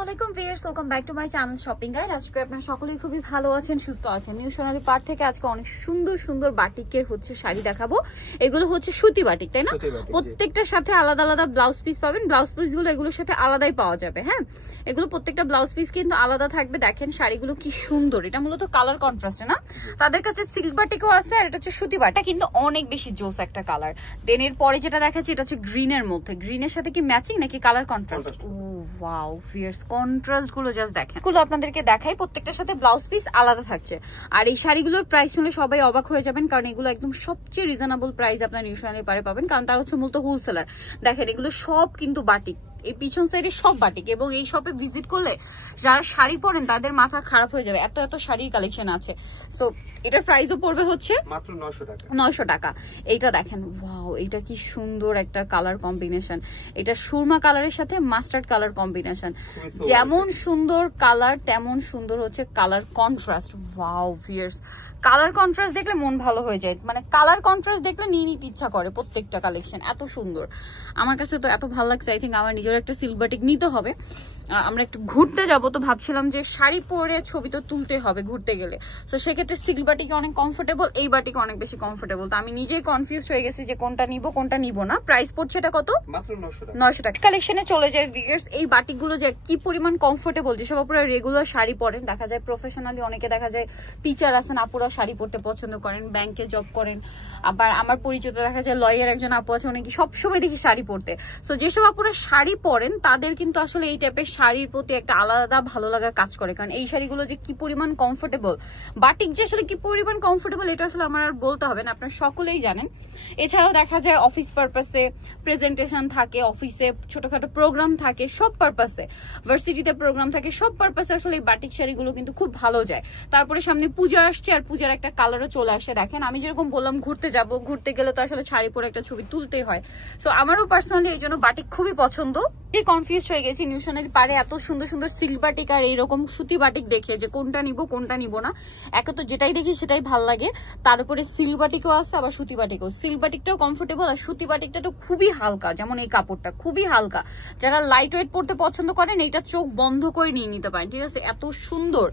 আসসালামু আলাইকুম viewers, welcome back to my channel shopping guide. আজকে আপনারা সকলেই খুবই ভালো আছেন, সুস্থ আছেন। নিউ সোনালী পার্ট থেকে আজকে অনেক সুন্দর সুন্দর বাটিকের শাড়ি দেখাবো। এগুলো হচ্ছে সুতি বাটিক, তাই না? প্রত্যেকটার সাথে আলাদা আলাদা ব্লাউজ পিস পাবেন। ব্লাউজ পিসগুলো এগুলোর সাথে আলাদাই পাওয়া যাবে। হ্যাঁ, এগুলো প্রত্যেকটা ব্লাউজ পিস কিন্তু আলাদা থাকবে। দেখেন শাড়িগুলো কি সুন্দর। এটা মূলত কালার কন্ট্রাস্টে না, তাদের কাছে সিল্ক বাটিকও আছে, আর এটা হচ্ছে সুতি বাটিক, কিন্তু অনেক বেশি জোস একটা কালার। দেন এর পরে যেটা দেখাচ্ছি এটা হচ্ছে গ্রিনের মধ্যে। গ্রিনের সাথে কি ম্যাচিং নাকি colour contrast? Wow viewers, contrast গুলো জাস্ট দেখেন। এগুলো আপনাদেরকে দেখাই, প্রত্যেকটার সাথে ব্লাউজ পিস আলাদা থাকছে। আর এই শাড়িগুলোর প্রাইস শুনলে সবাই অবাক হয়ে যাবেন, কারণ এগুলো একদম সবচেয়ে রিজনেবল প্রাইস আপনার নিউ সোনালী পারে পাবেন, কারণ তার হচ্ছে মূলত হোলসেলার। দেখেন এগুলো সব কিন্তু বাটিক, এই পিছন সাইডে সব বাটিক, এবং এই শপে ভিজিট করলে যারা শাড়ি পরেন তাদের মাথা খারাপ হয়ে যাবে, এত এত শাড়ির কালেকশন আছে। সো এটার প্রাইসও পড়বে হচ্ছে মাত্র 900 টাকা। 900 টাকা। এইটা দেখেন, ওয়াও, এটা কি সুন্দর একটা কালার কম্বিনেশন। এটা সুরমা কালারের সাথে মাস্টার্ড কালার কম্বিনেশন। যেমন সুন্দর কালার তেমন সুন্দর হচ্ছে colour contrast. Wow viewers, colour contrast দেখলে মন ভালো হয়ে যায়, মানে কালার কন্ট্রাস্ট দেখলে নিয়ে নিতে ইচ্ছা করে। প্রত্যেকটা কালেকশন এত সুন্দর, আমার কাছে তো এত ভালো লাগছে। আই থিঙ্ক আমার নিজের একটা সিল্ক বাটিক নিতে হবে। আমরা একটু ঘুরতে যাব, তো ভাবছিলাম যে শাড়ি পরে ছবি তো তুলতে হবে ঘুরতে গেলে, তো সেক্ষেত্রে সিল্ক বাটিকে অনেক কমফোর্টেবল, এই বাটিকে অনেক বেশি কমফোর্টেবল। তো আমি নিজেই কনফিউজ হয়ে গেছি যে কোনটা নিব কোনটা নিব না। প্রাইস পড়ছে এটা কত? মাত্র 900 টাকা। কালেকশনে চলে যায় ভিউয়ার্স, এই বাটিকগুলো যে কি পরিমাণ কমফোর্টেবল। যেসব আপনারা রেগুলার শাড়ি পরেন, দেখা যায় প্রফেশনালি অনেকে দেখা যায় টিচার আছেন, আপুরা শাড়ি পরতে পছন্দ করেন, ব্যাংকে জব করেন। আবার আমার পরিচিত দেখা যায় লয়ার একজন আপু আছে, অনেকে সবসময় দেখি শাড়ি পরতে। সো যেসব আপুরা শাড়ি পরেন তাদের কিন্তু আসলে এই টাইপের শাড়ির প্রতি একটা আলাদা ভালো লাগা কাজ করে, কারণ এই শাড়িগুলো যে কি পরিমাণ কমফোর্টেবল, বাটিক যে আসলে কি পরিমাণ কমফোর্টেবল এটা আসলে আমার আর বলতে হবে না, আপনারা সকলেই জানেন। এছাড়াও দেখা যায় অফিস পারপাসে প্রেজেন্টেশন থাকে, অফিসে ছোটখাটো প্রোগ্রাম থাকে, সব পারপাসে, ভার্সিটিতে প্রোগ্রাম থাকে, সব পারপাসে আসলে এই বাটিক শাড়িগুলো কিন্তু খুব ভালো যায়। তারপরে সামনে পূজা আসছে, আর পূজার একটা কালারও চলে আসে। দেখেন আমি যেরকম বললাম ঘুরতে যাব, ঘুরতে গেলে তো আসলে শাড়ি পরে একটা ছবি তুলতেই হয়। সো আমারও পার্সোনালি এই জন্য বাটিক খুবই পছন্দ। কনফিউজ হয়ে গেছি নিউ সোনালী পারে এত সুন্দর সুন্দর সিল্ক বাটিক আর এইরকম সুতি বাটিক দেখে, যে কোনটা নিব কোনটা নিব না। একে তো যেটাই দেখি সেটাই ভাল লাগে, তার উপরে সিল্ক বাটিকও আছে, আবার সুতি বাটিকও। সিল্ক বাটিকটাও কমফোর্টেবল, আর সুতি বাটিকটা তো খুবই হালকা, যেমন এই কাপড়টা খুবই হালকা। যারা লাইট ওয়েট পড়তে পছন্দ করেন এইটা চোখ বন্ধ করে নিয়ে নিতে পারেন, ঠিক আছে? এত সুন্দর।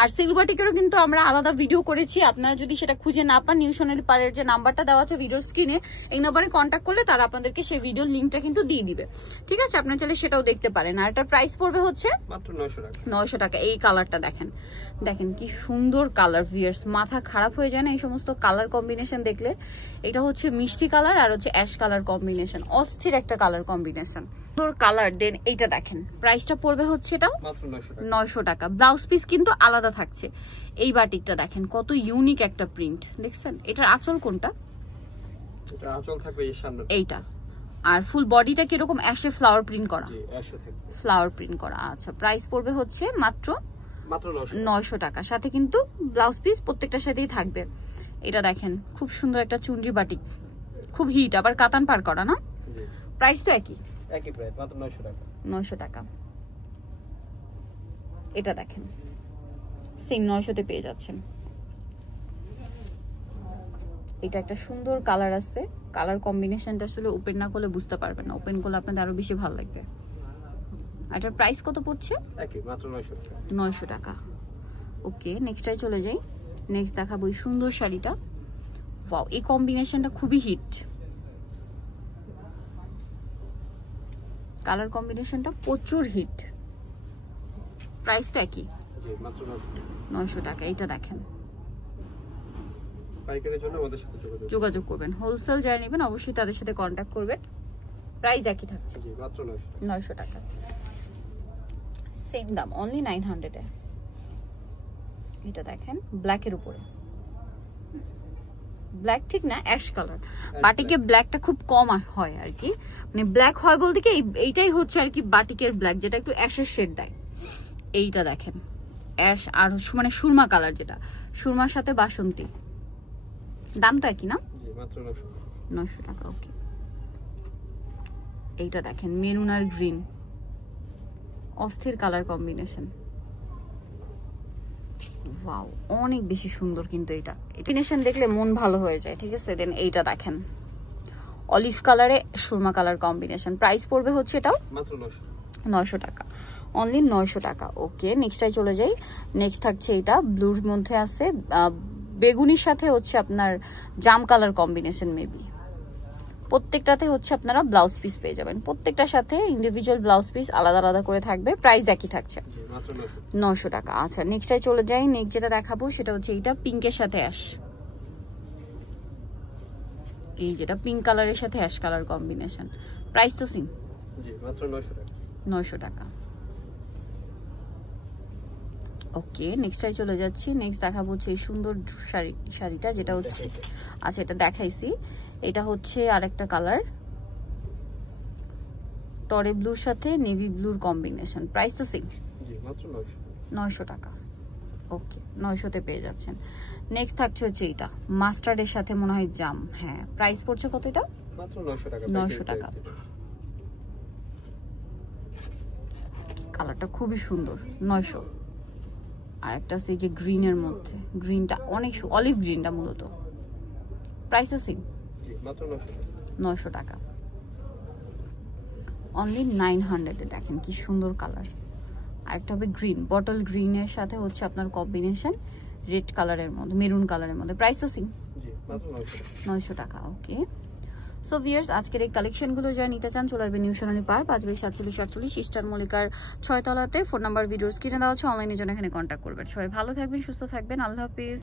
আর সিল্ক বাটিকেরও কিন্তু আমরা আলাদা ভিডিও করেছি, আপনারা যদি সেটা খুঁজে না পান, নিউ সোনালী পারের যে নাম্বারটা দেওয়া আছে ভিডিওর স্ক্রিনে, এই নাম্বারে কন্ট্যাক্ট করলে তারা আপনাদেরকে সেই ভিডিওর লিঙ্কটা কিন্তু দিয়ে দিবে, ঠিক আছে? আপনারা চাইলে সেটাও দেখতে পারেন। আর এটার প্রাইস পড়বে হচ্ছে মাত্র 900 টাকা। 900 টাকা। এই কালারটা দেখেন, দেখেন কি সুন্দর কালার ভিউয়ার্স, মাথা খারাপ হয়ে যায় না এই সমস্ত কালার কম্বিনেশন দেখলে। এটা হচ্ছে মিষ্টি কালার আর হচ্ছে অ্যাশ কালার কম্বিনেশন, অস্থির একটা কালার কম্বিনেশন, সুন্দর কালার। দেন এইটা দেখেন, প্রাইসটা পড়বে হচ্ছে এটাও মাত্র 900 টাকা। ব্লাউজ পিস কিন্তু আলাদা থাকছে। এই বাটিকটা দেখেন কত ইউনিক একটা প্রিন্ট, দেখছেন? এটার আঁচল কোনটা? এটা আঁচল থাকবে এই সামনে, এইটা। আর ফুল বডিটা কি এরকম অ্যাশে ফ্লাওয়ার প্রিন্ট করা? জি, অ্যাশে থাকবে ফ্লাওয়ার প্রিন্ট করা। আচ্ছা, প্রাইস পড়বে হচ্ছে মাত্র 900 টাকা। সাথে কিন্তু ব্লাউজ পিস প্রত্যেকটার সাথেই থাকবে। এটা দেখেন খুব সুন্দর একটা চুনরি বাটিক, খুব হিট, আবার কাতান পার করা না? জি, প্রাইস তো একই প্রাইস মাত্র 900 টাকা। 900 টাকা। এটা দেখেন সেম 900 তে পেয়ে যাচ্ছেন। এটা একটা সুন্দর কালার আছে, কালার কম্বিনেশনটা আসলে ওপেন না করলে বুঝতে পারবেন না, ওপেন করলে আপনাদের আরো বেশি ভালো লাগবে। এটার প্রাইস কত পড়ছে? একই মাত্র 900 টাকা। 900 টাকা। ওকে, নেক্সটটাই চলে যাই। নেক্সট দেখাবো এই সুন্দর শাড়িটা। ওয়াও, এই কম্বিনেশনটা খুবই হিট, কালার কম্বিনেশনটা প্রচুর হিট। প্রাইস তো একই, জি, মাত্র 900 টাকা। এটা দেখেন, পাইকারির জন্য আমাদের সাথে যোগাযোগ করবেন। হোলসেল যারা নেবেন অবশ্যই তাদের সাথে কন্ট্যাক্ট করবেন। প্রাইস একই থাকছে, জি, মাত্র 900 টাকা। সেম দাম, অনলি 900 এ। এটা দেখেন ব্ল্যাকের উপরে, ব্ল্যাক ঠিক না, অ্যাশ কালার। বাটিকে ব্ল্যাকটা খুব কম হয় আর কি, মানে ব্ল্যাক হয় বলতে কি এইটাই হচ্ছে আর কি বাটিকের ব্ল্যাক, যেটা একটু অ্যাশের শেড দেয়। এইটা দেখেন অ্যাশ আর মানে সুরমা কালার, যেটা সুরমার সাথে বাসন্তী। দাম তো একই না? জি, মাত্র 900 টাকা। ওকে, এইটা দেখেন মেরুন আর গ্রিন, অস্থির কালার কম্বিনেশন। ওয়াও, অনেক বেশি সুন্দর কিন্তু এটা কম্বিনেশন দেখলে মন ভালো হয়ে যায়, ঠিক আছে? দেন এইটা দেখেন অলিভ কালারে সুরমা কালার কম্বিনেশন। প্রাইস পড়বে হচ্ছে এটাও মাত্র 900 টাকা। অনলি 900 টাকা। ওকে, নেক্সটটাই চলে যাই। নেক্সট থাকছে এটা ব্লুর মধ্যে আছে, বেগুনির সাথে হচ্ছে আপনার জাম কালার কম্বিনেশন মেবি। প্রত্যেকটাতে হচ্ছে আপনারা ব্লাউজ পিস পেয়ে যাবেন, প্রত্যেকটার সাথে ইন্ডিভিজুয়াল ব্লাউজ পিস আলাদা আলাদা করে থাকবে, প্রাইস একই থাকছে মাত্র 900 টাকা। আচ্ছা, নেক্সটটাই চলে যাই। নেক্সট যেটা দেখাবো সেটা হচ্ছে এইটা পিঙ্কের সাথে অ্যাশ, এই যেটা পিঙ্ক কালারের সাথে অ্যাশ কালার কম্বিনেশন, প্রাইস তো সেম জি মাত্র 900 টাকা। 900 টাকা। ওকে, নেক্সটটাই চলে যাচ্ছি। নেক্সট দেখাবো হচ্ছে এই সুন্দর শাড়িটা যেটা হচ্ছে, আচ্ছা এটা দেখাইছি, এটা হচ্ছে আরেকটা কালার টরে ব্লুর সাথে নেভি ব্লুর কম্বিনেশন, প্রাইস তো সেম জি মাত্র 900 টাকা। ওকে, 900-তে পেয়ে যাচ্ছেন। নেক্সট থাকছে হচ্ছে এইটা মাস্টার্ডের সাথে মনে হয় জাম, হ্যাঁ প্রাইস পড়ছে কত এটা? মাত্র 900 টাকা। 900 টাকা। কালারটা খুবই সুন্দর, 900। আর একটা আছে যে গ্রিনের মধ্যে, গ্রিনটা অনেক অলিভ গ্রিনটা মূলত, প্রাইসও সেম জি মাত্র 900 টাকা। 900 টাকা। অনলি 900-এ দেখেন কি সুন্দর কালার। আরেকটা হবে গ্রিন, বটল গ্রিনের সাথে হচ্ছে আপনার কম্বিনেশন রেড কালারের মধ্যে, মেরুন কালারের মধ্যে, প্রাইস তো সেম জি মাত্র 900 টাকা। 900 টাকা। ওকে, সো ভিউয়ার্স আজকের এই কালেকশনগুলো যারা নিতে চান চলে আসবেন নিউ সোনালী পার্ক 5/47 ইস্টার্ন মল্লিকার 6 তলাতে। ফোন নাম্বার ভিডিওর স্ক্রিনে দেওয়া আছে, অনলাইনের জন্য এখানে কন্ট্যাক্ট করবেন। সবাই ভালো থাকবেন, সুস্থ থাকবেন, আল্লাহ হাফিজ।